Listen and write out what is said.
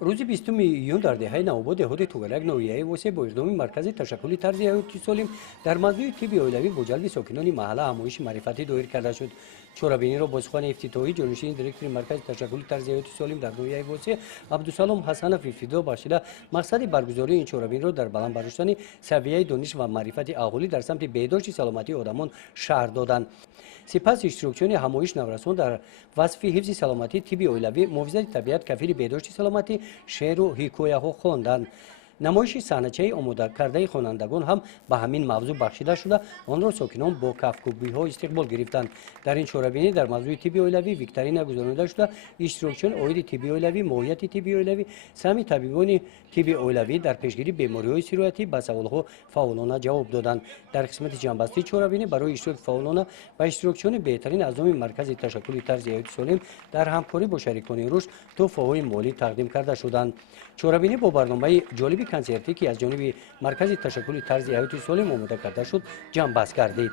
روز 20 ایون در دهه 90 حدود توگلک نویایی واسه با اقدام مرکز تشکلی طرز حیاتی سالم در مجموعه طبی اولوی با جلب ساکنان محله همایش معرفتی دایر کرده شد. چورابینی را بازخوان افتتاحی جانشین دیرکتور مرکز تشکلی طرز حیاتی سالم در نویایی واسه عبدالسلام حسنов ابتدا بخشیده مقصد برگزاری این چورابینی را در بلند برداشتن سویه دانش و معرفت عقلی در سمت بهداشت سلامتی آدمان شهر دادند. سپس اشتراکچیان همایش نورسان در وصف حفظ سلامتی طبی اولوی محافظت طبیعت کفیل بهداشت سلامتی شعر و حکایه ها خواندند. نمایش صحنه‌چی آماده کرده خوانندگان هم به همین موضوع بخشیده شده آن را ساکنان با کفگویی‌ها استقبال گرفتند. در این چورابینی در موضوع طبی اولوی ویکتورین گذرانده شده اشتراکچیان عاید طبی اولوی ماهیت طبی اولوی سهم طبیبان طبی اولوی در پیشگیری بیماری‌های سیرویتی به سوال‌ها فعالانه جواب دادند. در قسمت جنبسته چورابینی برای اشتراک فعالانه و اشتراکچیان بهترین اعضای مرکز تشکلی طرز حیاتی سالم در همکاری با شریکان رشد تحفه‌های مالی تقدیم کرده شدند. چورابینی با برنامه جالب کنسرتی که از جانب مرکز تشکلی طرز حیاتی سالم آماده کرده شد جنببست گردید.